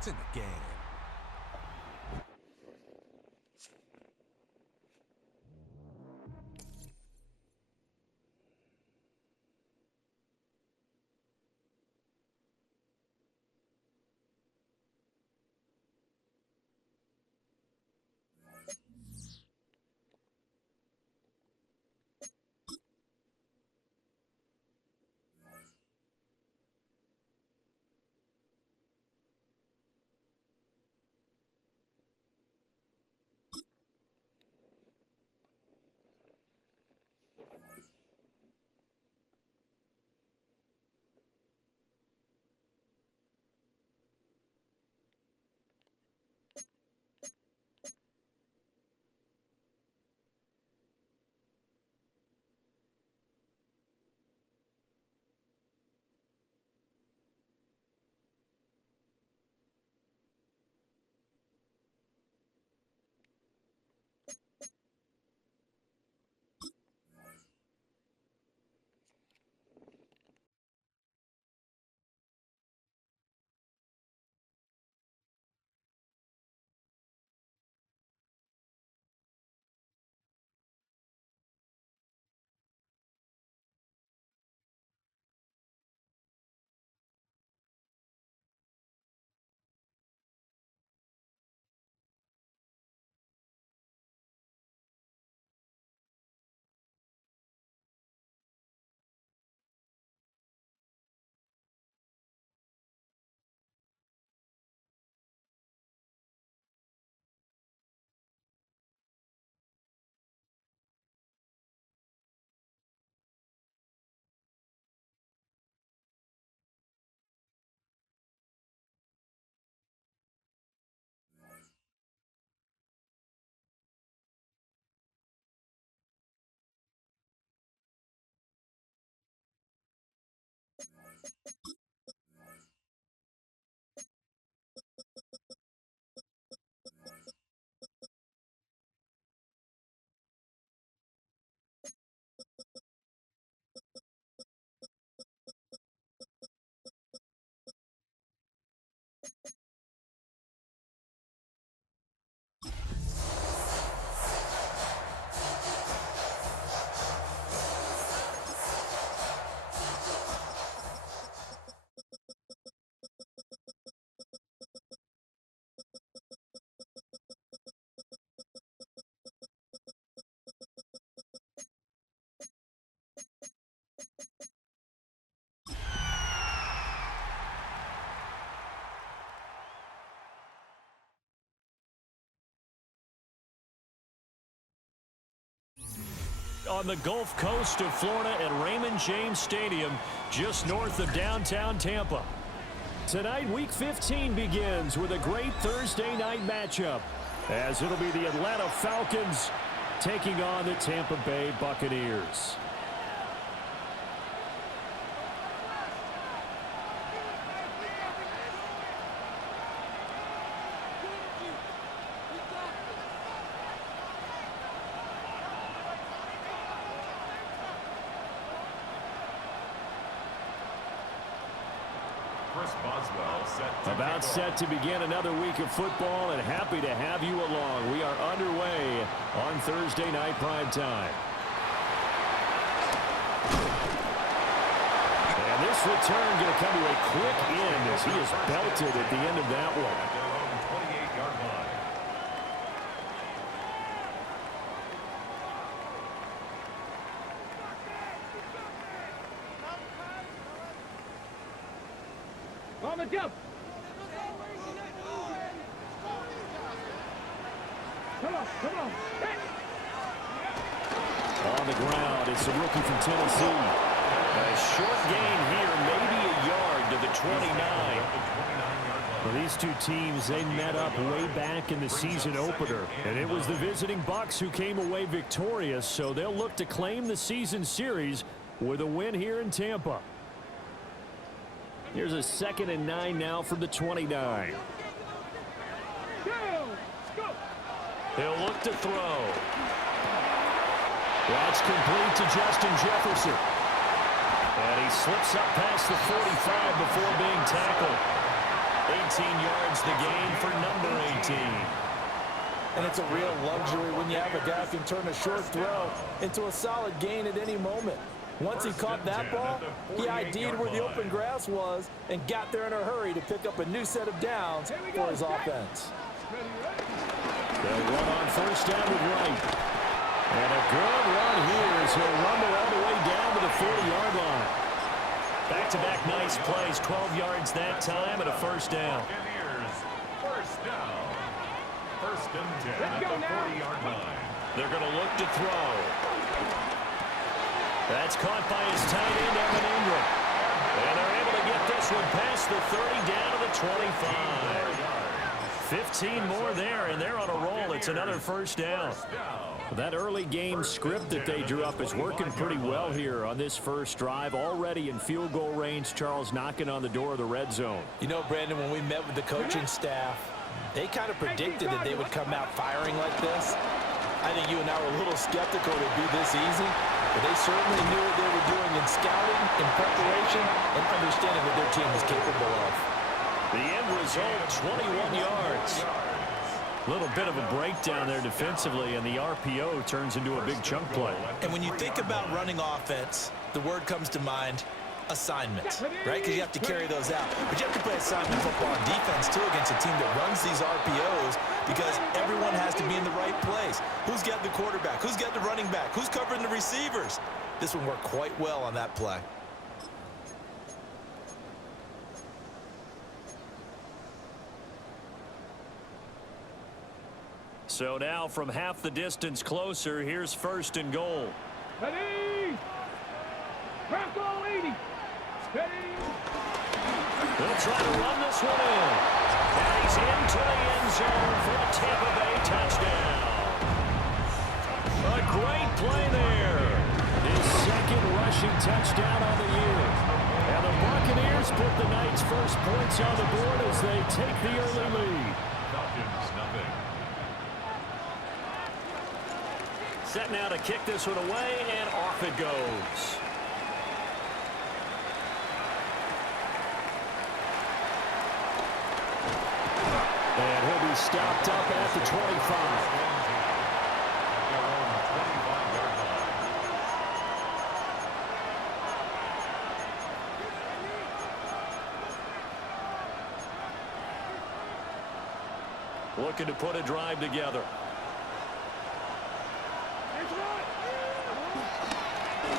It's in the game. On the Gulf Coast of Florida at Raymond James Stadium, just north of downtown Tampa. Tonight, Week 15 begins with a great Thursday night matchup, as it'll be the Atlanta Falcons taking on the Tampa Bay Buccaneers. About set to begin another week of football, and happy to have you along. We are underway on Thursday night primetime. And this return going to come to a quick end as he is belted at the end of that one. On the jump. Come on, come on. On the ground, it's the rookie from Tennessee. A short gain here, maybe a yard to the 29. Well, these two teams, they met up way back in the season opener, and it was the visiting Bucs who came away victorious, so they'll look to claim the season series with a win here in Tampa. Here's a 2nd and 9 now from the 29. He'll look to throw. That's complete to Justin Jefferson. And he slips up past the 45 before being tackled. 18 yards the gain for number 18. And it's a real luxury when you have a guy who can turn a short throw into a solid gain at any moment. Once he caught that ball, he ID'd where the open grass was and got there in a hurry to pick up a new set of downs for his offense. They'll run on first down with Wright. And a good run here as he'll rumble all the way down to the 40-yard line. Back-to-back nice plays, 12 yards that time and a first down. First down. First and 10 at the 40-yard line. They're going to look to throw. That's caught by his tight end, Evan Ingram. And they're able to get this one past the 30 down to the 25. 15 more there, and they're on a roll. It's another first down. That early game script that they drew up is working pretty well here on this first drive. Already in field goal range, Charles knocking on the door of the red zone. You know, Brandon, when we met with the coaching staff, they kind of predicted that they would come out firing like this. I think you and I were a little skeptical it would be this easy, but they certainly knew what they were doing in scouting, in preparation, and understanding what their team was capable of. The end result, 21 yards. A little bit of a breakdown there defensively, and the RPO turns into a big chunk play. And when you think about running offense, the word comes to mind, assignments, right? Because you have to carry those out. But you have to play assignment football on defense, too, against a team that runs these RPOs because everyone has to be in the right place. Who's got the quarterback? Who's got the running back? Who's covering the receivers? This one worked quite well on that play. So now from half the distance closer, here's first and goal. Ready? Crack all 80. Steady. They'll try to run this one in. And he's into the end zone for a Tampa Bay touchdown. A great play there. His second rushing touchdown on the year. And the Buccaneers put the Knights' first points on the board as they take the early lead. Falcons, nothing. Set now to kick this one away, and off it goes. And he'll be stopped up at the 25. Looking to put a drive together.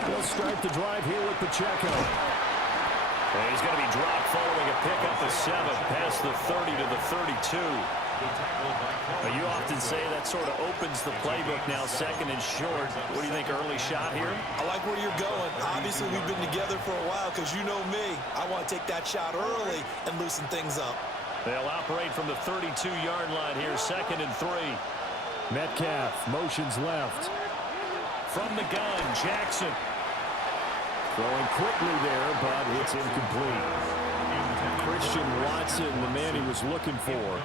They'll start the drive here with Pacheco. And he's going to be dropped following a pickup of 7 past the 30 to the 32. Now, you often say that sort of opens the playbook now, second and short. What do you think, early shot here? I like where you're going. Obviously, we've been together for a while because you know me. I want to take that shot early and loosen things up. They'll operate from the 32-yard line here, second and 3. Metcalf motions left. From the gun, Jackson. Throwing quickly there, but it's incomplete. Christian Watson, the man he was looking for.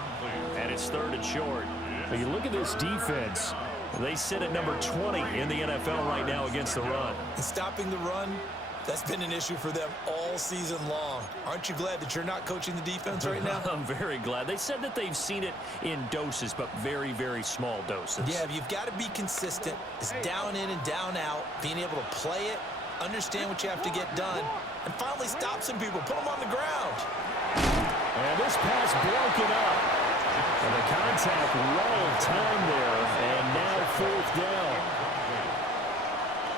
And it's third and short. Now you look at this defense. They sit at number 20 in the NFL right now against the run. And stopping the run, that's been an issue for them all season long. Aren't you glad that you're not coaching the defense right now? I'm very glad. They said that they've seen it in doses, but very, very small doses. Yeah, you've got to be consistent. It's down in and down out, being able to play it, understand what you have to get done, and finally stop some people, put them on the ground. And this pass broken up. And the contact well timed there, and now fourth down.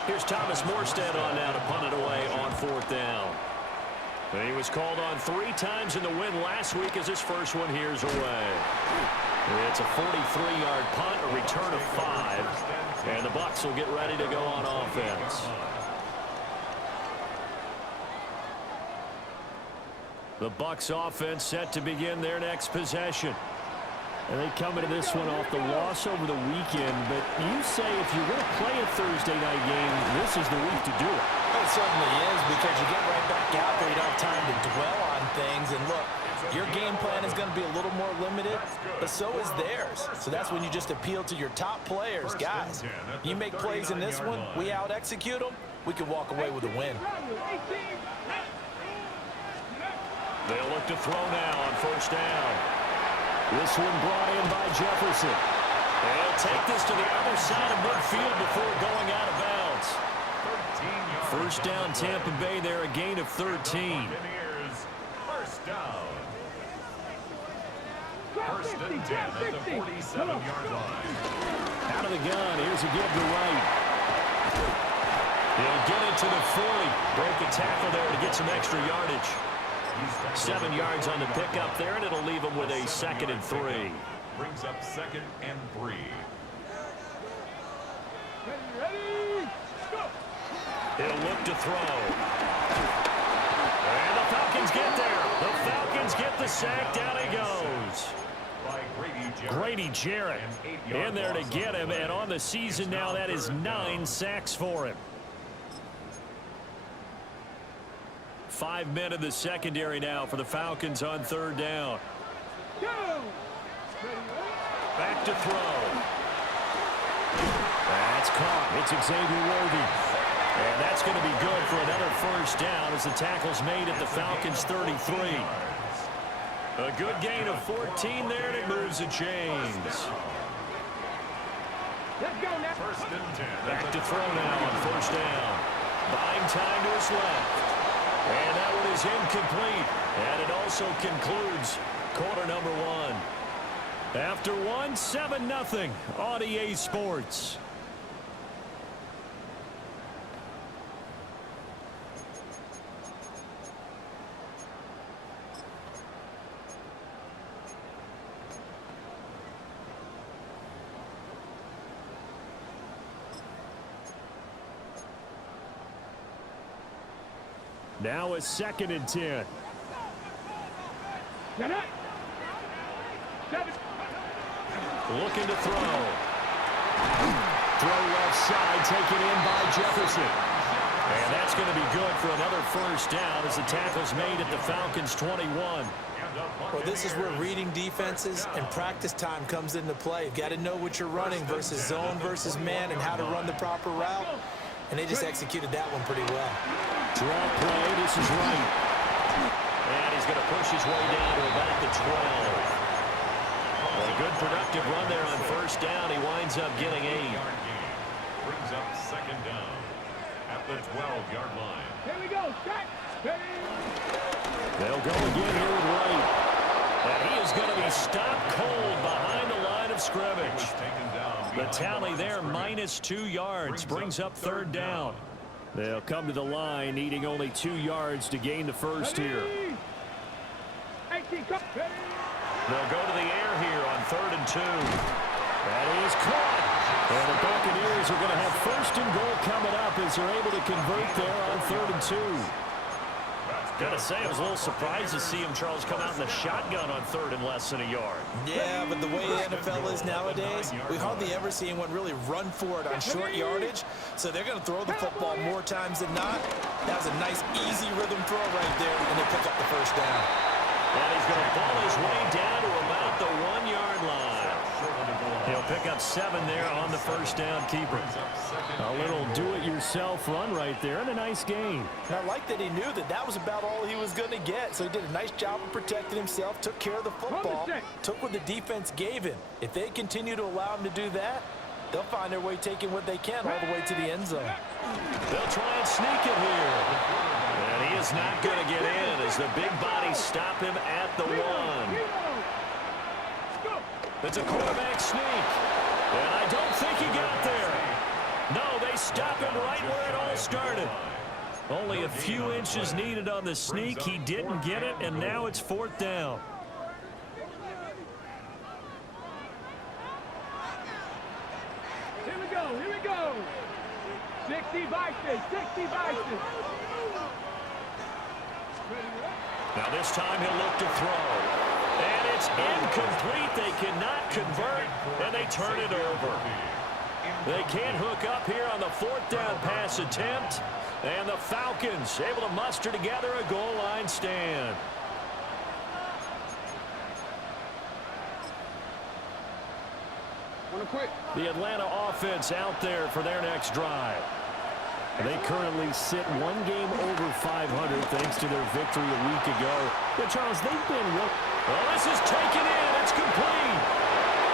Here's Thomas Morstead on now to punt it away on fourth down. And he was called on 3 times in the win last week as his first one here's away. It's a 43-yard punt, a return of 5. And the Bucs will get ready to go on offense. The Bucs offense set to begin their next possession. And they come into this one off the loss over the weekend. But you say if you're going to play a Thursday night game, this is the week to do it. It certainly is, because you get right back out there. You don't have time to dwell on things. And look, your game plan is going to be a little more limited, but so is theirs. So that's when you just appeal to your top players. Guys, you make plays in this one, we out-execute them, we can walk away with a win. They'll look to throw now on first down. This one brought in by Jefferson. They'll take this to the other side of midfield before going out of bounds. First down, Tampa Bay there, a gain of 13. First down. First and 10 at the 47-yard line. Out of the gun, here's a give to right. He'll get it to the 40. Break a tackle there to get some extra yardage. 7 yards on the pickup there, and it'll leave him with a 2nd and 3. Brings up 2nd and 3. Ready, go. He'll look to throw. And the Falcons get there. The Falcons get the sack. Down he goes. By Grady Jarrett in there to get him, and on the season now, that is 9 sacks for him. 5 men in the secondary now for the Falcons on third down. Back to throw. That's caught. It's Xavier Worthy. And that's going to be good for another first down as the tackle's made at the Falcons' 33. A good gain of 14 there, and it moves the chains. Let's go now. First and 10. Back to throw now on first down. Buying time to his left. And that one is incomplete. And it also concludes quarter number 1. After 1, 7-0 on EA Sports. Now a 2nd and 10. Looking to throw. Throw left side, taken in by Jefferson. And that's going to be good for another first down as the tackle's made at the Falcons' 21. Well, this is where reading defenses and practice time comes into play. You've got to know what you're running versus zone versus man and how to run the proper route. And they just executed that one pretty well. Draw play. This is right. And he's going to push his way down to about the 12. A good productive run there on first down. He winds up getting 8. Brings up 2nd down at the 12-yard line. Here we go. Set. They'll go again here with Wright. And he is going to be stopped cold behind the line of scrimmage. The tally there, -2 yards, brings up third down. They'll come to the line, needing only 2 yards to gain the first here. They'll go to the air here on 3rd and 2. That is caught. And the Buccaneers are going to have 1st and goal coming up as they're able to convert there on 3rd and 2. Gotta say, I was a little surprised to see him, Charles, come out in the shotgun on 3rd and less than a yard. Yeah, but the way the NFL is nowadays, we hardly ever see anyone really run for it on short yardage. So they're going to throw the football more times than not. That was a nice, easy rhythm throw right there, and they pick up the first down. And he's going to ball his way down to about the 1-yard line. He'll pick up 7 there on the first down keeper. A little do-it-yourself run right there, and a nice gain. And I like that he knew that that was about all he was going to get. So he did a nice job of protecting himself, took care of the football, took what the defense gave him. If they continue to allow him to do that, they'll find their way taking what they can all the way to the end zone. They'll try and sneak it here. And he is not going to get in as the big bodies stop him at the 1. It's a quarterback sneak. And I don't think he got there. No, they stop him right where it all started. Only a few inches needed on the sneak. He didn't get it, and now it's 4th down. Here we go. Here we go. 60 Vikings. 60 Vikings. Now this time he'll look to throw. And it's incomplete. They cannot convert, and they turn it over. They can't hook up here on the 4th down pass attempt. And the Falcons able to muster together a goal line stand. Wanna quit? The Atlanta offense out there for their next drive. They currently sit one game over 500 thanks to their victory a week ago. But, Charles, they've been... Well, this is taken in. It's complete.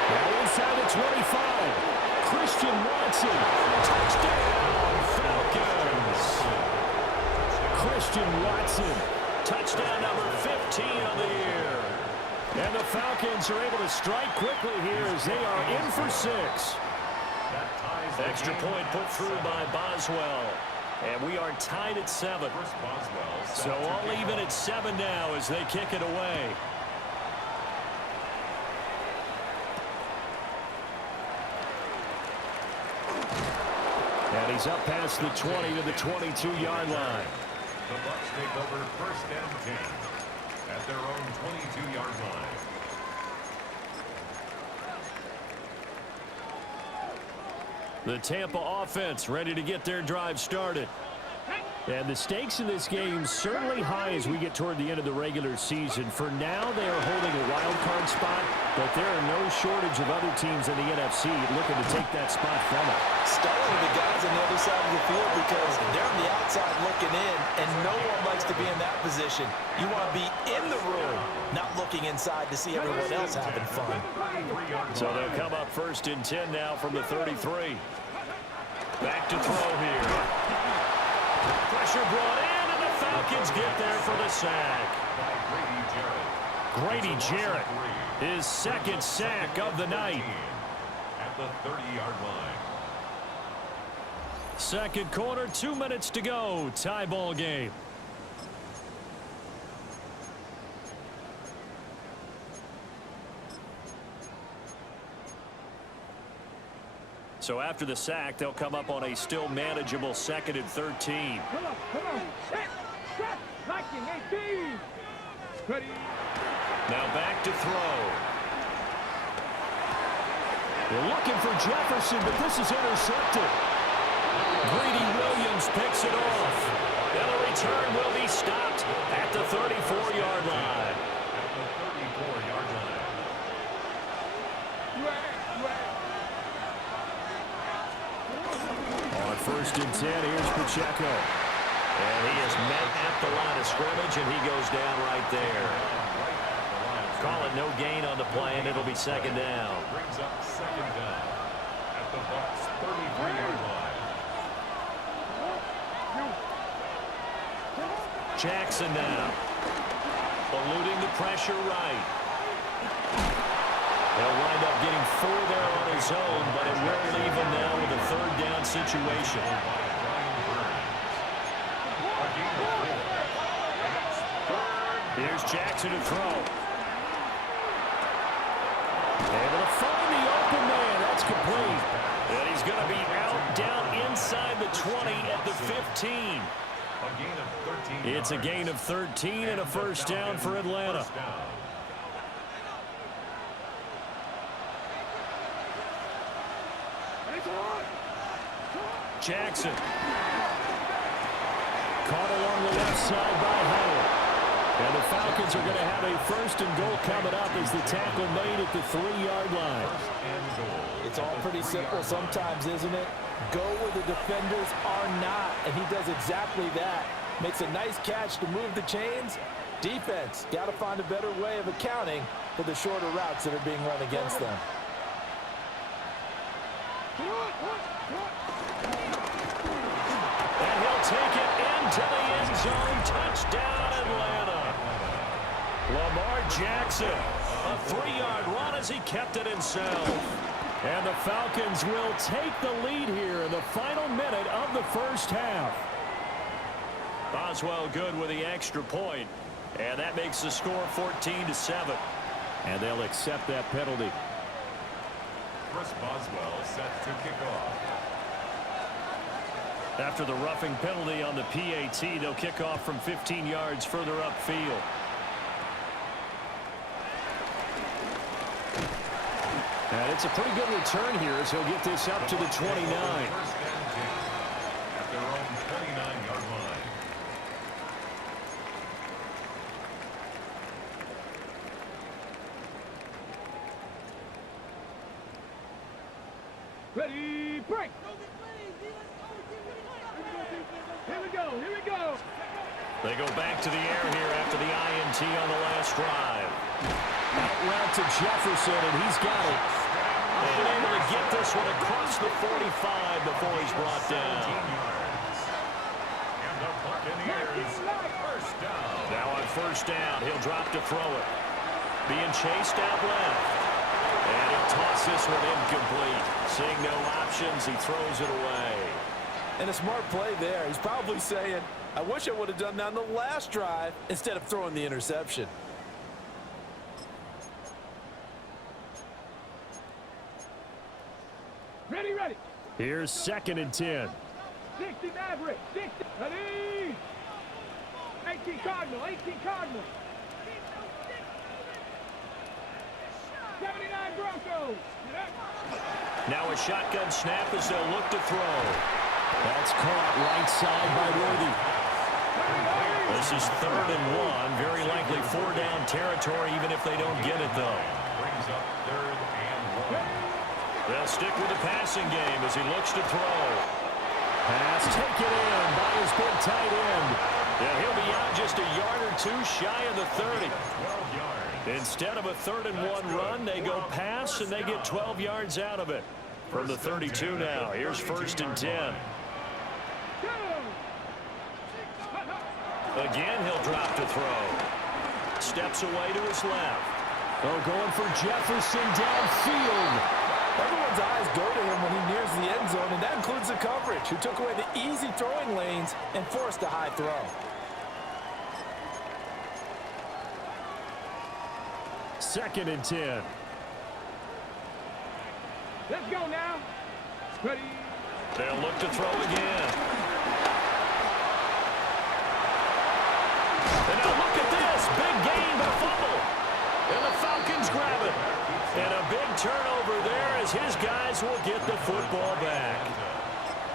Now inside the 25. Christian Watson. Touchdown, Falcons. Christian Watson. Touchdown number 15 on the year. And the Falcons are able to strike quickly here as they are in for 6. Extra point put through by Boswell. And we are tied at 7. So all even at 7 now as they kick it away. And he's up past the 20 to the 22-yard line. The Bucs take over 1st and 10 at their own 22-yard line. The Tampa offense ready to get their drive started. And the stakes in this game certainly high as we get toward the end of the regular season. For now, they are holding a wild card spot, but there are no shortage of other teams in the NFC looking to take that spot from them. Starting with the guys on the other side of the field because they're on the outside looking in, and no one likes to be in that position. You want to be in the room, not looking inside to see everyone else having fun. So they'll come up 1st and 10 now from the 33. Back to throw here. Pressure brought in, and the Falcons get there for the sack. Grady Jarrett, his 2nd sack of the night. At the 30-yard line. 2nd quarter, 2 minutes to go. Tie ball game. So after the sack, they'll come up on a still manageable 2nd and 13. Come on. Set. Liking 18. Ready. Now back to throw. They're looking for Jefferson, but this is intercepted. Greedy Williams picks it off. And the return will be stopped at the 34-yard line. At the 34-yard line. On 1st and 10, here's Pacheco. And he is met at the line of scrimmage, and he goes down right there. Call it no gain on the play, and it'll be 2nd down. Brings up 2nd down at the Bucs' 33-yard line. Jackson now. Eluding the pressure right. He'll wind up getting 4 there on his own, but it will leave him now with a 3rd down situation. Here's Jackson to throw. Able to find the open man. That's complete. And he's going to be out down inside the 20 at the 15. It's a gain of 13 and a 1st down for Atlanta. Jackson. Caught along the left side by Howard. And the Falcons are going to have a 1st and goal coming up as the tackle made at the 3-yard line. It's all pretty simple sometimes, isn't it? Go where the defenders are not, and he does exactly that. Makes a nice catch to move the chains. Defense, got to find a better way of accounting for the shorter routes that are being run against them. And he'll take it into the end zone. Touchdown, Atlanta. Lamar Jackson, a 3-yard run as he kept it himself. And the Falcons will take the lead here in the final minute of the 1st half. Boswell good with the extra point, and that makes the score 14-7. And they'll accept that penalty. Chris Boswell set to kick off. After the roughing penalty on the PAT, they'll kick off from 15 yards further upfield. And it's a pretty good return here as he'll get this up to the 29. At their own 29-yard line. Ready, break. They go back to the air here after the INT on the last drive. Out route to Jefferson, and he's got it. And able to get this one across the 45 before he's brought down. And the Buccaneers first down. Now on first down, he'll drop to throw it. Being chased out left. And he'll toss this one incomplete. Seeing no options, he throws it away. And a smart play there. He's probably saying, I wish I would have done that on the last drive instead of throwing the interception. Ready, ready. Here's 2nd and 10. 60 Maverick. 60. Ready. 18 Cardinal. 18 Cardinal. 79 Broncos. Now a shotgun snap as they'll look to throw. That's caught right side by Worthy. This is 3rd and 1. Very likely 4-down territory, even if they don't get it, though. Brings up 3rd and 1. They'll stick with the passing game as he looks to throw. Pass taken in by his big tight end. Yeah, he'll be out just a yard or two shy of the 30. 12 yards. Instead of a 3rd and 1 run, they go pass, and they get 12 yards out of it. From the 32 now, here's 1st and 10. Again, he'll drop to throw. Steps away to his left. Oh, going for Jefferson downfield. Everyone's eyes go to him when he nears the end zone, and that includes the coverage, who took away the easy throwing lanes and forced a high throw. Second and 10. Let's go now. Ready. They'll look to throw again. And now look at this. Big gain, but fumble. And the Falcons grab it. And a big turnover there as his guys will get the football back.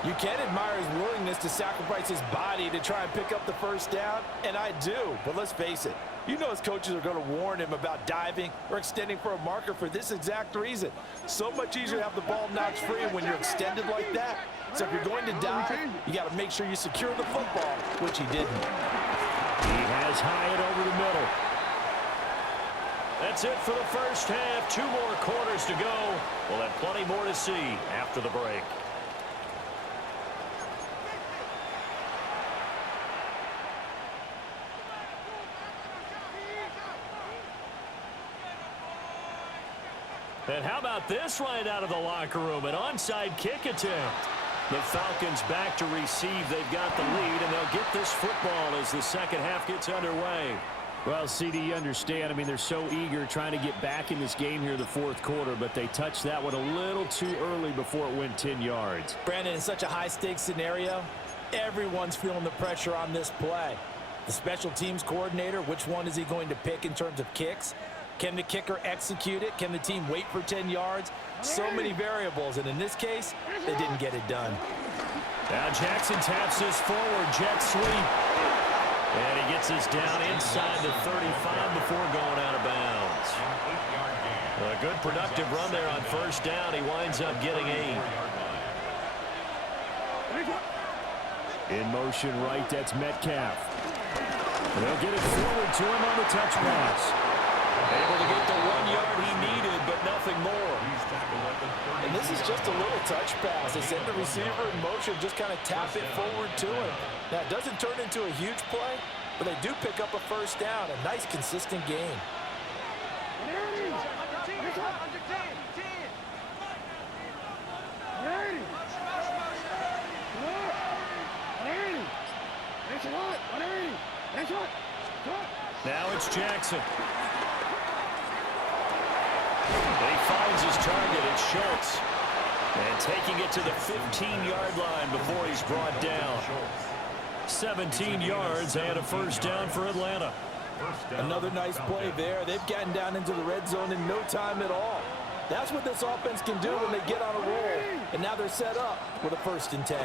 You can admire his willingness to sacrifice his body to try and pick up the first down, and I do. But let's face it, you know his coaches are going to warn him about diving or extending for a marker for this exact reason. So much easier to have the ball knocked free when you're extended like that. So if you're going to dive, you got to make sure you secure the football, which he didn't. He has Hyatt over the middle. That's it for the first half. 2 more quarters to go. We'll have plenty more to see after the break. And how about this right out of the locker room? An onside kick attempt. The Falcons back to receive. They've got the lead, and they'll get this football as the second half gets underway. Well, CD, you understand. I mean, they're so eager trying to get back in this game here in the 4th quarter, but they touched that one a little too early before it went 10 yards. Brandon, in such a high-stakes scenario, everyone's feeling the pressure on this play. The special teams coordinator, which one is he going to pick in terms of kicks? Can the kicker execute it? Can the team wait for 10 yards? So many variables, and in this case, they didn't get it done. Now Jackson taps this forward, jet sweep. And he gets this down inside the 35 before going out of bounds. A good productive run there on first down. He winds up getting 8. In motion right, that's Metcalf. They'll get it forward to him on the touch pass. Able to get the 1 yard he needed, but nothing more. And this is just a little touch pass. They send the receiver in motion, just kind of tap it forward to him. Now, it doesn't turn into a huge play, but they do pick up a first down. A nice, consistent game. Now it's Jackson. He finds his target. It's Schultz. And taking it to the 15-yard line before he's brought down. 17 yards and a first down for Atlanta. Another nice play there. They've gotten down into the red zone in no time at all. That's what this offense can do when they get on a roll. And now they're set up with a 1st and 10.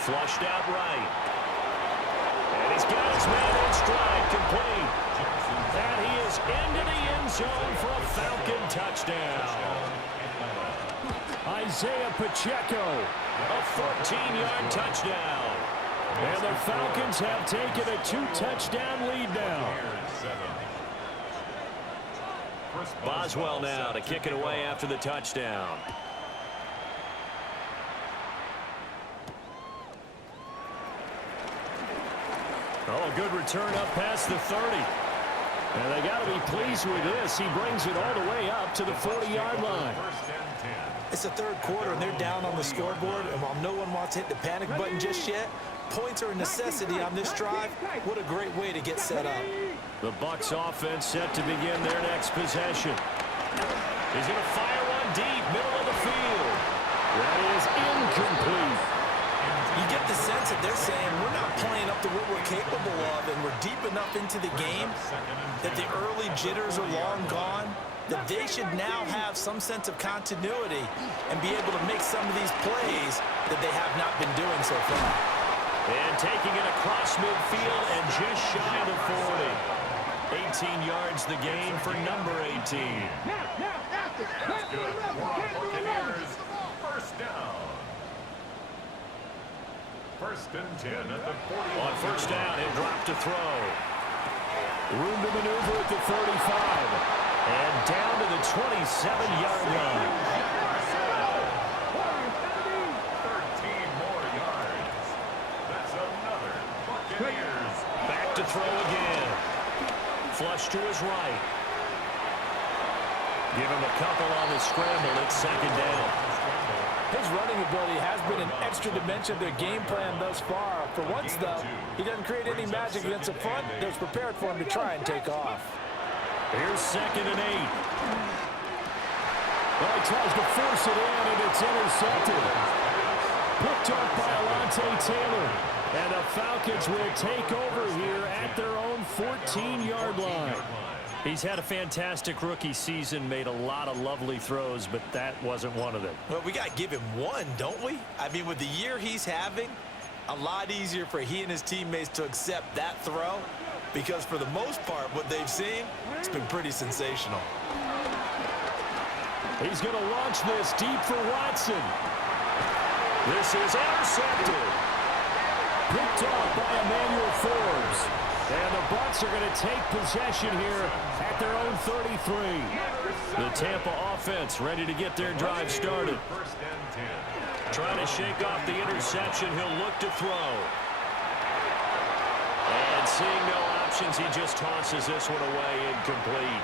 Flushed out right. And he's got his man in stride, complete. And he is into the end zone for a Falcon touchdown. Isaiah Pacheco, a 14-yard touchdown. And the Falcons have taken a 2-touchdown lead now. Boswell now to kick it away after the touchdown. Oh, a good return up past the 30. And they got to be pleased with this. He brings it all the way up to the 40-yard line. It's the third quarter, and they're down on the scoreboard. And while no one wants to hit the panic button just yet, points are a necessity on this drive. What a great way to get set up. The Bucs offense set to begin their next possession. He's going to fire one deep, middle of the field. That is incomplete. You get the sense that they're saying we're not playing up to what we're capable of, and we're deep enough into the game that the early jitters are long gone, that they should now have some sense of continuity and be able to make some of these plays that they have not been doing so far. And taking it across midfield and just shy of the 40. 18 yards the gain for number 18. That's good. Buccaneers, first down. First and 10 at the 40. On first down, he'll drop to throw. Room to maneuver at the 35. And down to the 27-yard line. 13 more yards. That's another Buccaneers. Back to throw again. Flush to his right. Give him a couple on the scramble. It's second down. His running ability has been an extra dimension of their game plan thus far. For once, though, he doesn't create any magic against the front. They're prepared for him to try and take off. Here's second and 8. Well, he tries to force it in, and it's intercepted. Picked off by Alontae Taylor. And the Falcons will take over here at their own 14-yard line. He's had a fantastic rookie season, made a lot of lovely throws, but that wasn't one of them. Well, we got to give him one, don't we? I mean, with the year he's having, a lot easier for he and his teammates to accept that throw, because for the most part, what they've seen, it's been pretty sensational. He's going to launch this deep for Watson. This is intercepted. Picked off by Emmanuel Forbes. And the Bucs are going to take possession here at their own 33. The Tampa offense ready to get their drive started. First and 10. Trying to shake off the interception. He'll look to throw. And seeing no options, he just tosses this one away, incomplete.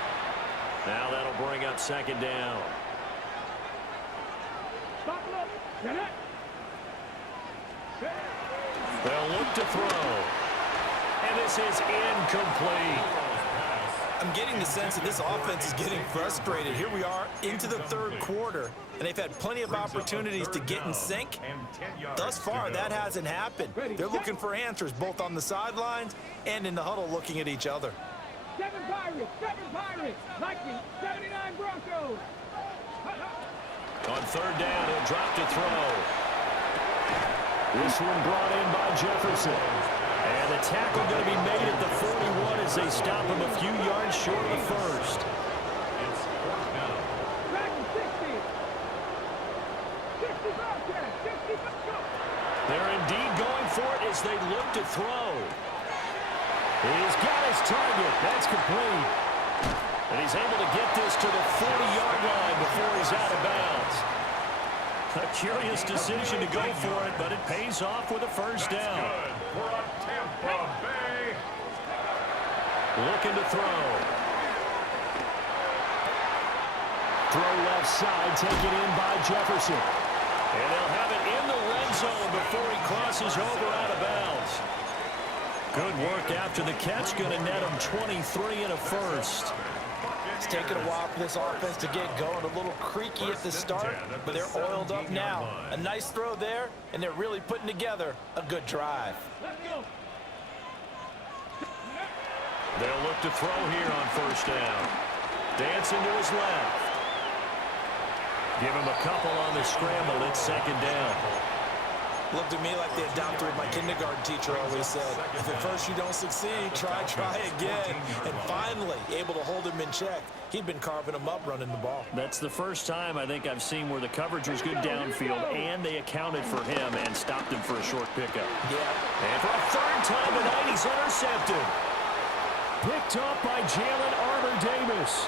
Now that'll bring up second down. They'll look to throw. And this is incomplete. I'm getting the sense that this offense is getting frustrated. Here we are into the third quarter, and they've had plenty of opportunities to get in sync. Thus far, that hasn't happened. They're looking for answers both on the sidelines and in the huddle looking at each other. 7 Pirates, Vikings, 79 Broncos. On third down, he'll drop to throw. This one brought in by Jefferson. And the tackle going to be made at the 41 as they stop him a few yards short of the first. It's fourth down. 60. They're indeed going for it as they look to throw. He's got his target. That's complete. And he's able to get this to the 40-yard line before he's out of bounds. A curious decision to go for it, but it pays off with a first down. Good for Tampa Bay. Looking to throw. Throw left side, taken in by Jefferson. And they'll have it in the red zone before he crosses over out of bounds. Good work after the catch, going to net him 23 and a first. It's taken a while for this offense to get going. A little creaky at the start, but they're oiled up now. A nice throw there, and they're really putting together a good drive. They'll look to throw here on first down. Dancing to his left. Give him a couple on the scramble. It's second down. Looked at me like the adopter of my kindergarten teacher always said. If at first you don't succeed, try again. And finally, able to hold him in check. He'd been carving him up running the ball. That's the first time I think I've seen where the coverage was good downfield, and they accounted for him and stopped him for a short pickup. Yeah. And for a third time tonight, he's intercepted. Picked up by Jalen Armour-Davis.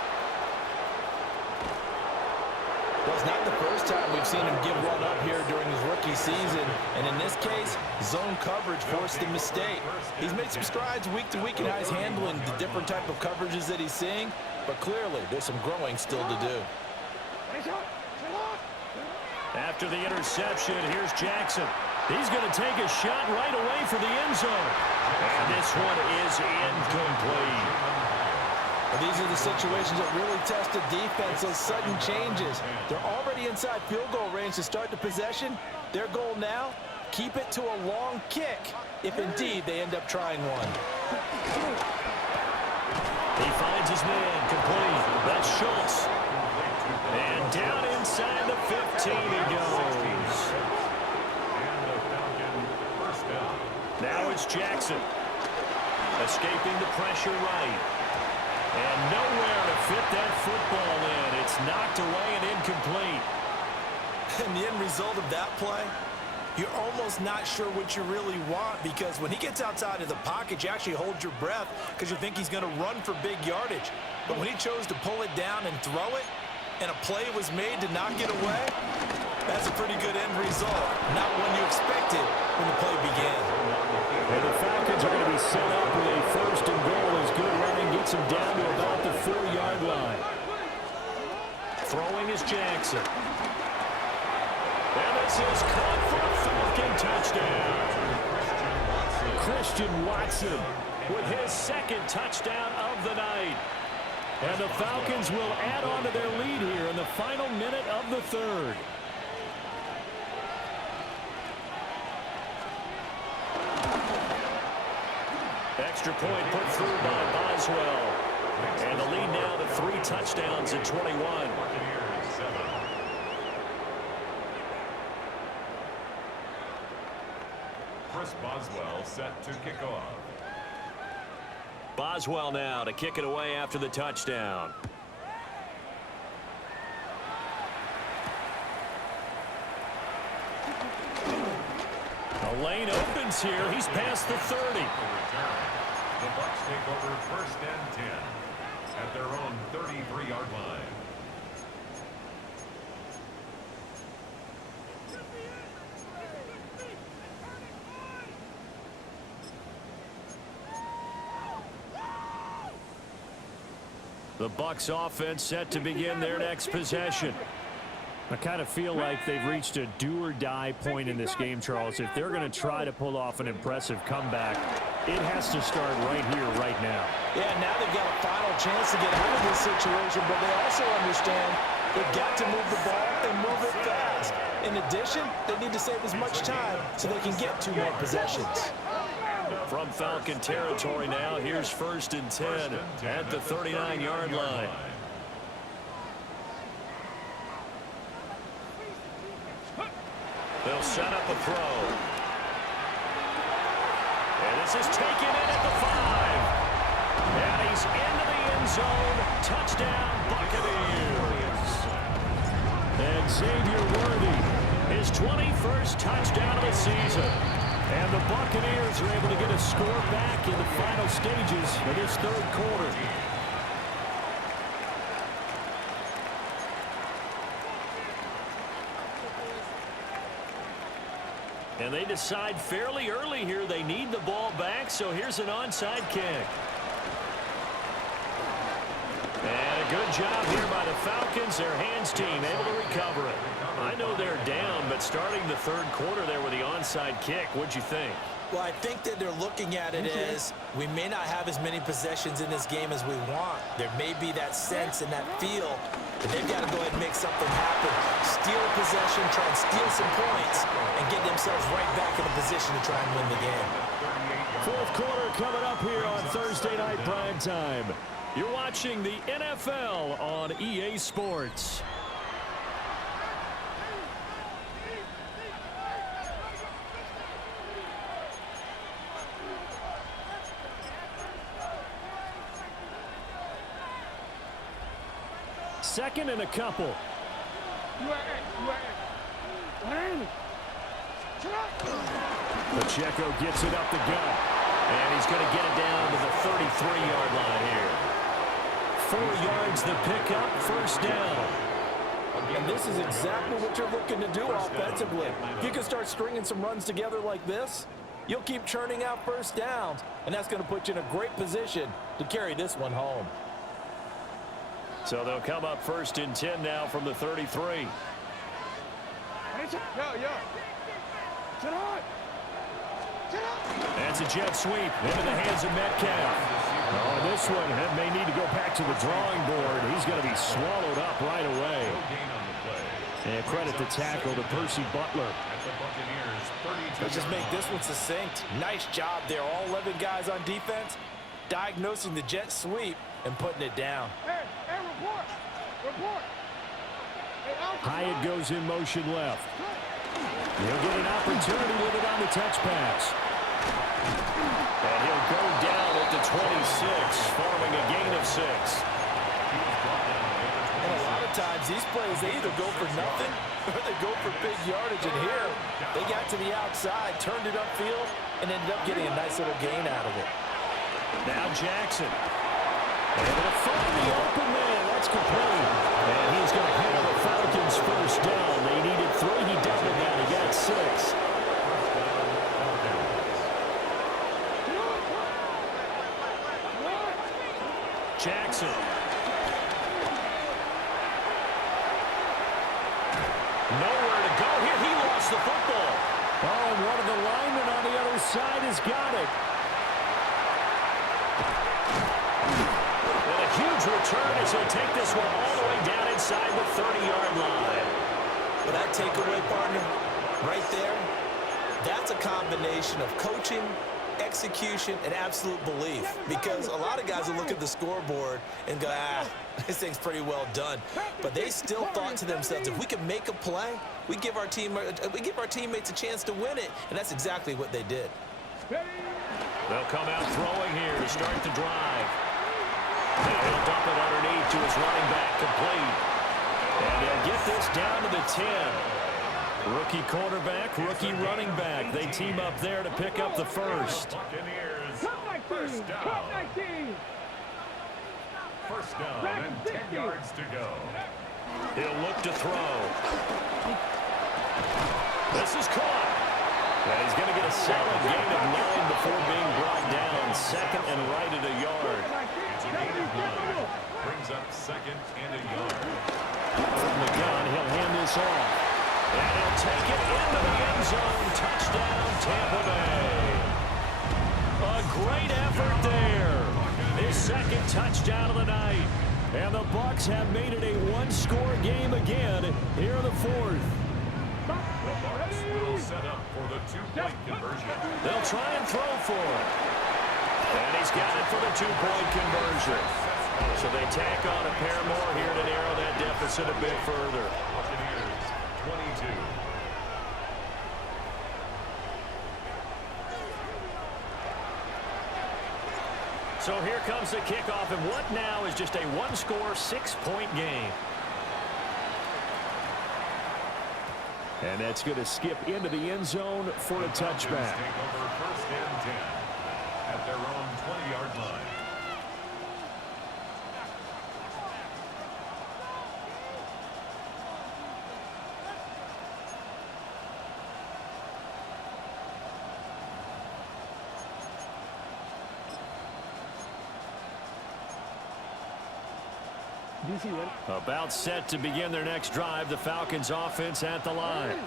Well, it's not the first time we've seen him give one up here during his rookie season. And in this case, zone coverage forced the mistake. He's made some strides week to week in how he's handling the different type of coverages that he's seeing. But clearly, there's some growing still to do. After the interception, here's Jackson. He's going to take a shot right away for the end zone. And this one is incomplete. These are the situations that really test the defense, those sudden changes. They're already inside field goal range to start the possession. Their goal now, keep it to a long kick, if indeed they end up trying one. He finds his man, complete. That's Schultz. And down inside the 15 he goes. Now it's Jackson. Escaping the pressure right. And nowhere to fit that football in. It's knocked away and incomplete. And the end result of that play, you're almost not sure what you really want, because when he gets outside of the pocket, you actually hold your breath because you think he's going to run for big yardage. But when he chose to pull it down and throw it, and a play was made to knock it away, that's a pretty good end result. Not one you expected when the play began. And the Falcons are going to be set up with a first and goal as good running gets him down to about the 4-yard line. Throwing is Jackson. And this is caught for a Falcon touchdown. Christian Watson with his second touchdown of the night. And the Falcons will add on to their lead here in the final minute of the third. Extra point put through by Boswell. And the lead now to 3 touchdowns at 21. Chris Boswell set to kick off. Boswell now to kick it away after the touchdown. A lane opens here. He's past the 30. The Bucs take over first and 10 at their own 33-yard line. The Bucs offense set to begin their next possession. I kind of feel like they've reached a do-or-die point in this game, Charles. If they're going to try to pull off an impressive comeback, it has to start right here, right now. Yeah, now they've got a final chance to get out of this situation, but they also understand they've got to move the ball and move it fast. In addition, they need to save as much time so they can get 2 more possessions. From Falcon territory now, here's first and 10 at the 39-yard line. They'll set up a throw. And this is taken in at the 5. And he's into the end zone. Touchdown, Buccaneers. And Xavier Worthy, his 21st touchdown of the season. And the Buccaneers are able to get a score back in the final stages of this third quarter. And they decide fairly early here they need the ball back, so here's an onside kick. And a good job here by the Falcons, their hands team, able to recover it. I know they're down, but starting the third quarter there with the onside kick, what'd you think? Well, I think that they're looking at it as we may not have as many possessions in this game as we want. There may be that sense and that feel that they've got to go ahead and make something happen. Steal a possession, try and steal some points, and get themselves right back in a position to try and win the game. Fourth quarter coming up here on Thursday Night Prime Time. You're watching the NFL on EA Sports. 2nd and a couple. Pacheco gets it up the gut. And he's going to get it down to the 33-yard line here. 4 yards the pickup, first down. And this is exactly what you're looking to do offensively. If you can start stringing some runs together like this, you'll keep churning out first downs, and that's going to put you in a great position to carry this one home. So they'll come up 1st and 10 now from the 33. That's a jet sweep into the hands of Metcalf. Oh, this one may need to go back to the drawing board. He's going to be swallowed up right away. And credit the tackle to Percy Butler. Let's just make this one succinct. Nice job there. All 11 guys on defense diagnosing the jet sweep and putting it down. Hyatt goes in motion left. He'll get an opportunity with it on the touch pass. And he'll go down at the 26, forming a gain of 6. And a lot of times these plays, they either go for nothing or they go for big yardage. And here, they got to the outside, turned it upfield, and ended up getting a nice little gain out of it. Now Jackson. Able to find the open man. That's complete. And he's going to handle the Falcons first down. They needed 3. He doubled that. He got 6. Jackson. Nowhere to go here. He lost the football. Oh, and one of the linemen on the other side has got it. And a huge return as he'll take this one all the way down inside the 30-yard line. Well, that takeaway, partner, right there, that's a combination of coaching, execution, and absolute belief. Because a lot of guys will look at the scoreboard and go, this thing's pretty well done. But they still thought to themselves, if we can make a play, we give our teammates a chance to win it. And that's exactly what they did. They'll come out throwing here to start the drive. And he'll dump it underneath to his running back, complete. And he'll get this down to the 10. Rookie quarterback, rookie running back. They team up there to pick up the first. First down and 10 yards to go. He'll look to throw. This is caught. And he's going to get a solid gain of 9 before being brought down. 2nd and right at a yard. It's a gain of 9. Brings up 2nd and a yard. From the gun, he'll hand this off. And he'll take it into the end zone. Touchdown, Tampa Bay. A great effort there. His 2nd touchdown of the night. And the Bucs have made it a one-score game again here in the 4th. The Bucs will set up for the 2-point conversion. They'll try and throw for it. And he's got it for the 2-point conversion. So they tack on a pair more here to narrow that deficit a bit further. Buccaneers 22. So here comes the kickoff, and what now is just a one-score, 6-point game. And that's going to skip into the end zone for a touchback. Take over 1st and 10 at their own 20-yard line. About set to begin their next drive, the Falcons offense at the line.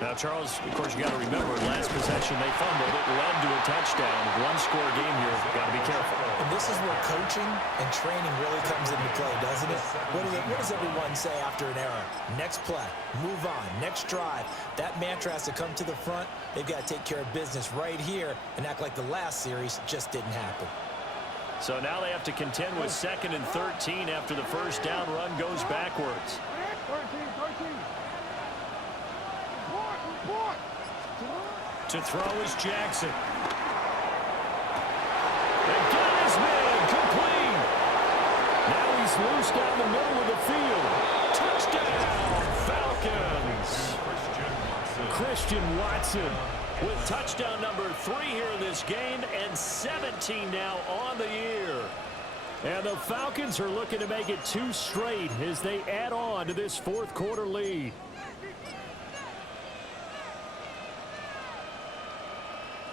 Now, Charles, of course, you got to remember, last possession they fumbled. It led to a touchdown. One-score game here. Got to be careful. And this is where coaching and training really comes into play, doesn't it? What does everyone say after an error? Next play, move on, next drive. That mantra has to come to the front. They've got to take care of business right here and act like the last series just didn't happen. So now they have to contend with 2nd and 13 after the first down run goes backwards. To throw is Jackson. And got his man complete. Now he's He's loose down the middle of the field. Touchdown, Falcons. Christian Watson with touchdown number 3 here in this game, and 17 now on the year. And the Falcons are looking to make it 2 straight as they add on to this fourth quarter lead.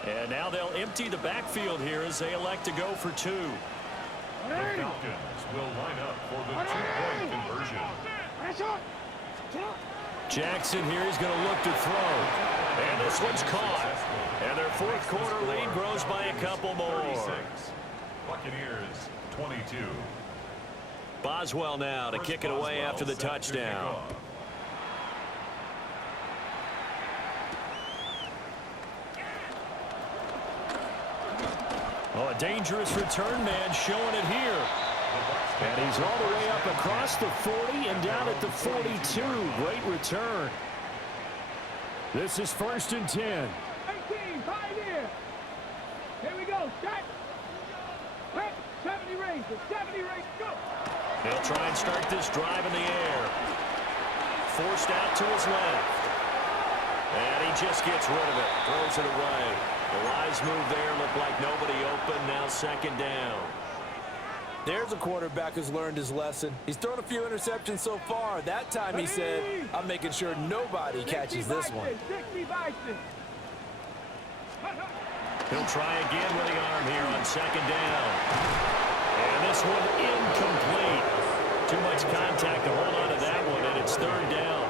And now they'll empty the backfield here as they elect to go for 2. The Falcons will line up for the 2-point conversion. Jackson here is going to look to throw. And this one's caught. And their fourth quarter lead grows by a couple more. 36. Buccaneers 22. Boswell now to kick it away after the touchdown. Oh, a dangerous return man showing it here. And he's all the way up across the 40 and down at the 42. Great return. This is 1st and 10. 18, pioneer. Here we go. Set. 70 range. 70 range. Go. They'll try and start this drive in the air. Forced out to his left. And he just gets rid of it. Throws it away. The wise move there. Looked like nobody open. Now 2nd down. There's a quarterback who's learned his lesson. He's thrown a few interceptions so far. That time he said, I'm making sure nobody catches this one. He'll try again with the arm here on 2nd down. And this one incomplete. Too much contact to hold on to that one, and it's 3rd down.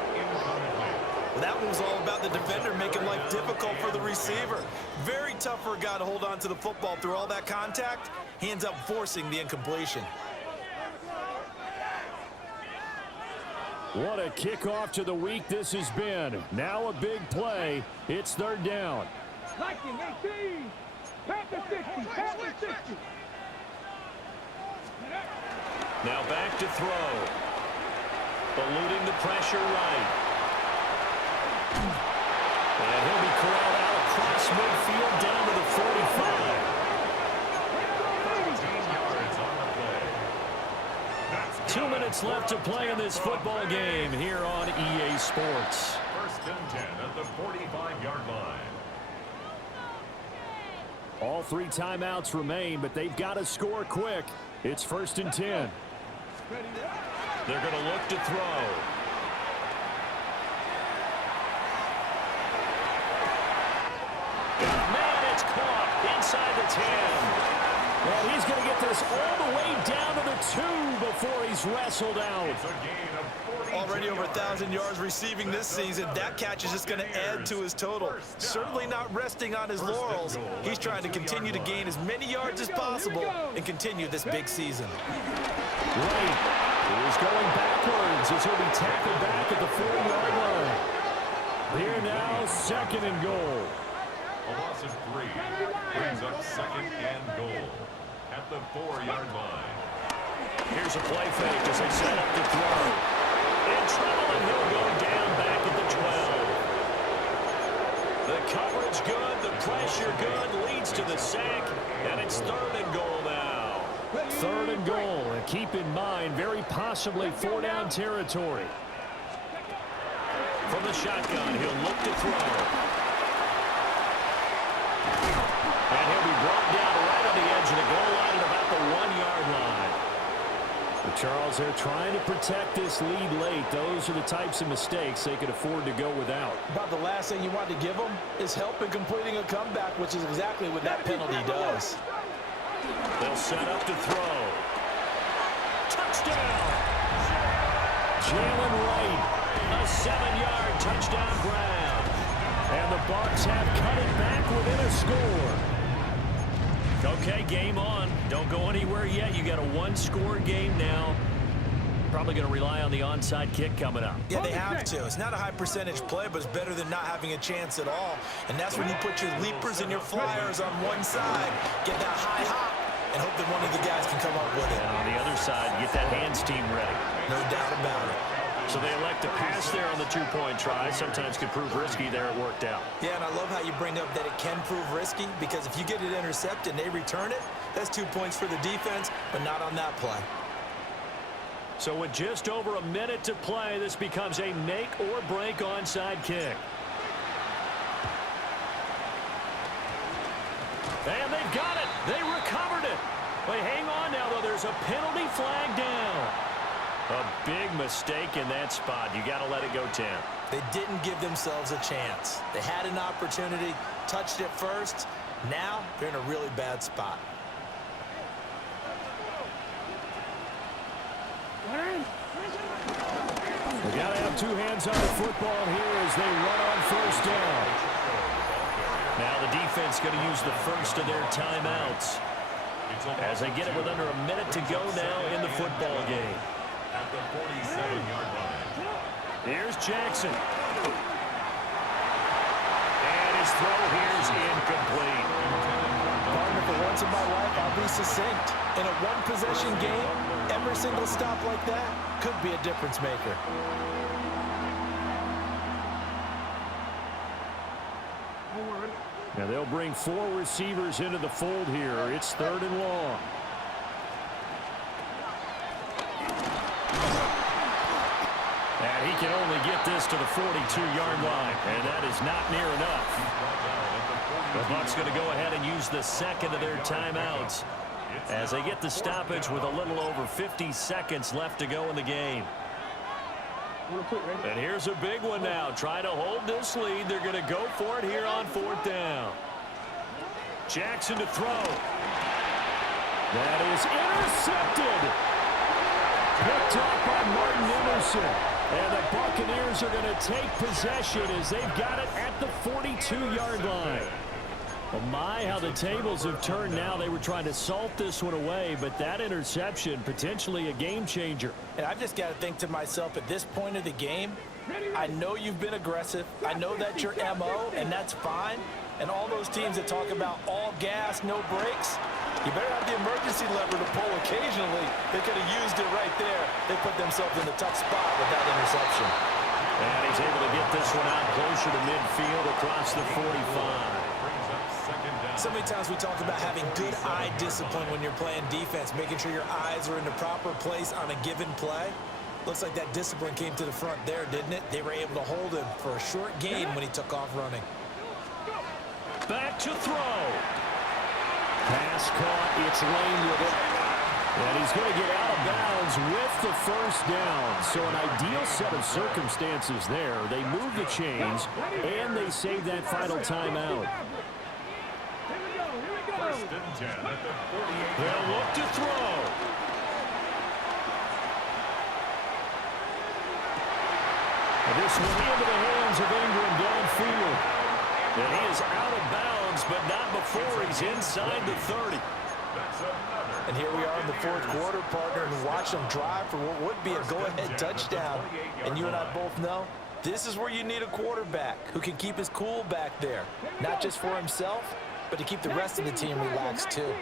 Well, that one was all about the defender making life difficult for the receiver. Very tough for a guy to hold on to the football through all that contact. He ends up forcing the incompletion. What a kickoff to the week this has been. Now a big play. It's 3rd down. Lightning 18. Panther 60. Panther 60. Now back to throw. Eluding the pressure right. And he'll be corralled out across midfield down to the 45. 2 minutes left to play in this football game here on EA Sports. 1st and 10 at the 45-yard line. All 3 timeouts remain, but they've got to score quick. It's 1st and 10. They're going to look to throw. Man, it's caught inside the 10. And he's going to get this all the way down to the 2 before he's wrestled out. It's a gain of 42 Already over 1,000 yards receiving this season. That catch is just going to add to his total. Certainly not resting on his laurels. He's trying to continue to gain as many yards as possible and continue this big season. Right. He's going backwards as he'll be tackled back at the 4-yard line. Here now, 2nd and goal. A loss of 3 brings up 2nd and goal at the 4-yard line. Here's a play fake as they set up to throw. In trouble, and he'll go down back at the 12. The coverage good, the pressure good, leads to the sack, and it's 3rd and goal now. 3rd and goal, and keep in mind, very possibly 4-down territory. From the shotgun, he'll look to throw. And he'll be brought down right on the edge of the goal line at about the 1-yard line. But Charles, they're trying to protect this lead late. Those are the types of mistakes they could afford to go without. About the last thing you want to give them is help in completing a comeback, which is exactly what that penalty does. They'll set up to throw. Touchdown! Jalen Wright, a 7-yard touchdown grab. And the Bucs have cut it back within a score. Okay, game on. Don't go anywhere yet. You got a 1-score game now. Probably going to rely on the onside kick coming up. Yeah, they have to. It's not a high percentage play, but it's better than not having a chance at all. And that's when you put your leapers and your flyers on one side, get that high hop, and hope that one of the guys can come up with it. And on the other side, get that hands team ready. No doubt about it. So they elect to pass there on the 2-point try. Sometimes could prove risky. There it worked out. Yeah, and I love how you bring up that it can prove risky, because if you get it intercepted and they return it, that's 2 points for the defense, but not on that play. So with just over a minute to play, this becomes a make or break onside kick. And they've got it. They recovered it. Wait, hang on now, though. There's a penalty flag down. A big mistake in that spot. You got to let it go, Tim. They didn't give themselves a chance. They had an opportunity, touched it first. Now they're in a really bad spot. They got to have two hands on the football here as they run on first down. Now the defense going to use the first of their timeouts as they get it with under a minute to go now in the football game. At the 47-yard line. Here's Jackson. And his throw here is incomplete. Partner, for once in my life, I'll be succinct. In a one-possession game, every single stop like that could be a difference maker. Now they'll bring four receivers into the fold here. It's 3rd and long. And he can only get this to the 42-yard line, and that is not near enough. The Bucs going to go ahead and use the second of their timeouts as they get the stoppage with a little over 50 seconds left to go in the game. And here's a big one now. Trying to hold this lead. They're going to go for it here on 4th down. Jackson to throw. That is intercepted. Picked off by Martin Emerson. And the Buccaneers are going to take possession as they've got it at the 42-yard line. Well, my, how the tables have turned now. They were trying to salt this one away, but that interception, potentially a game changer. And I've just got to think to myself, at this point of the game, I know you've been aggressive. I know that's your MO, and that's fine. And all those teams that talk about all gas, no brakes, you better have the emergency lever to pull occasionally. They could have used it right there. They put themselves in a tough spot with that interception. And he's able to get this one out closer to midfield across the 45. So many times we talk about having good eye discipline when you're playing defense, making sure your eyes are in the proper place on a given play. Looks like that discipline came to the front there, didn't it? They were able to hold him for a short gain when he took off running. Back to throw. Pass caught. It's Lane with it. And he's going to get out of bounds with the first down. So an ideal set of circumstances there. They move the chains, and they save that final timeout. First and 10 at the 48. They'll look to throw. And this one into the hands of Ingram downfield. And he is out of bounds, but not before he's inside the 30. And here we are in the 4th quarter, partner, and watch them drive for what would be a go-ahead touchdown. And you and I both know this is where you need a quarterback who can keep his cool back there, not just for himself, but to keep the rest of the team relaxed too.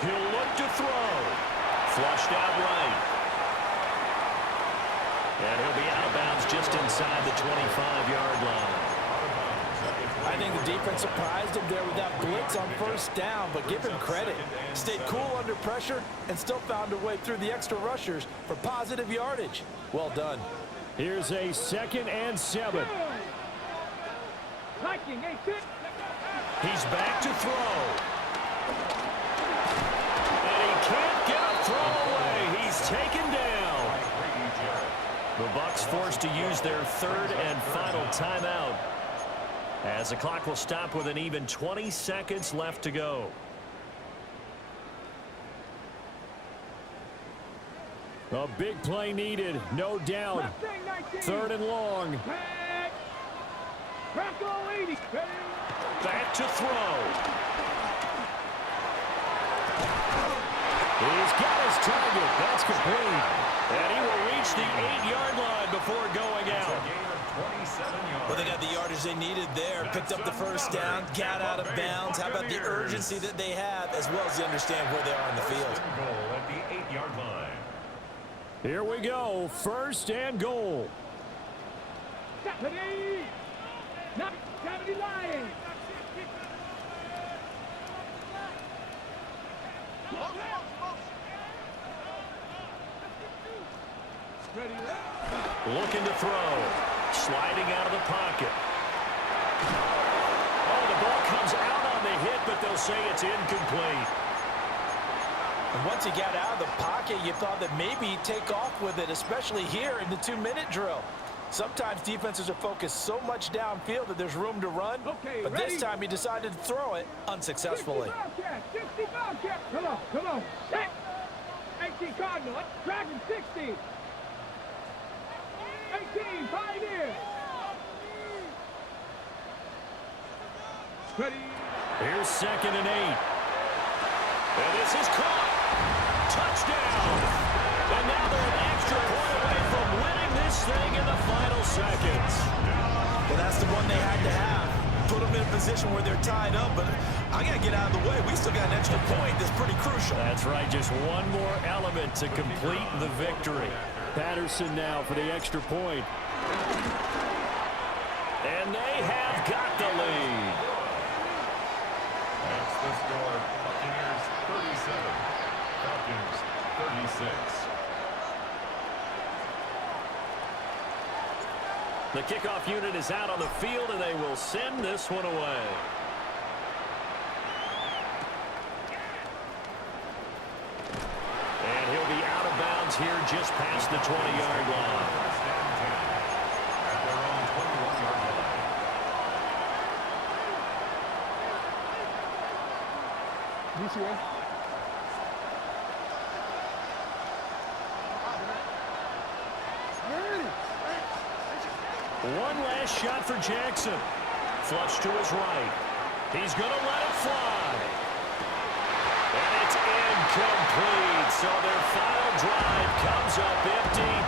He'll look to throw. Flushed out right. And he'll be out of bounds just inside the 25-yard line. I think the defense surprised him there with that blitz on first down, but give him credit. Stayed cool under pressure and still found a way through the extra rushers for positive yardage. Well done. Here's a 2nd and 7. He's back to throw. And he can't get a throw away. He's taken down. The Bucs forced to use their 3rd and final timeout as the clock will stop with an even 20 seconds left to go. A big play needed, no doubt. 3rd and long. Back to throw. He's got his target. That's complete. And he will reach the 8-yard line before going out. Well, they got the yardage they needed there. Picked up the first down, got out of bounds. How about the urgency that they have, as well as they understand where they are in the field. Goal at the 8-yard line. Here we go. 1st and goal. Looking to throw. Sliding out of the pocket. Oh, the ball comes out on the hit, but they'll say it's incomplete. And once he got out of the pocket, you thought that maybe he'd take off with it, especially here in the 2-minute drill. Sometimes defenses are focused so much downfield that there's room to run, but this time he decided to throw it unsuccessfully. 60 Bobcat. Come on. Set. 18 Cardinal. Dragon 60. 18 Pioneer. Ready. Here's 2nd and 8. And this is caught. Touchdown. And now they're an extra point away from winning this thing in the final seconds. Well, that's the one they had to have. Put them in a position where they're tied up, but I got to get out of the way. We still got an extra point that's pretty crucial. That's right, just one more element to complete the victory. Patterson now for the extra point. And they have got the lead. That's the score. Buccaneers 37. Falcons 36. The kickoff unit is out on the field, and they will send this one away. And he'll be out of bounds here just past the 20-yard line. First and 10 at their own 21-yard line. One last shot for Jackson. Flush to his right. He's going to let it fly. And it's incomplete. So their final drive comes up empty.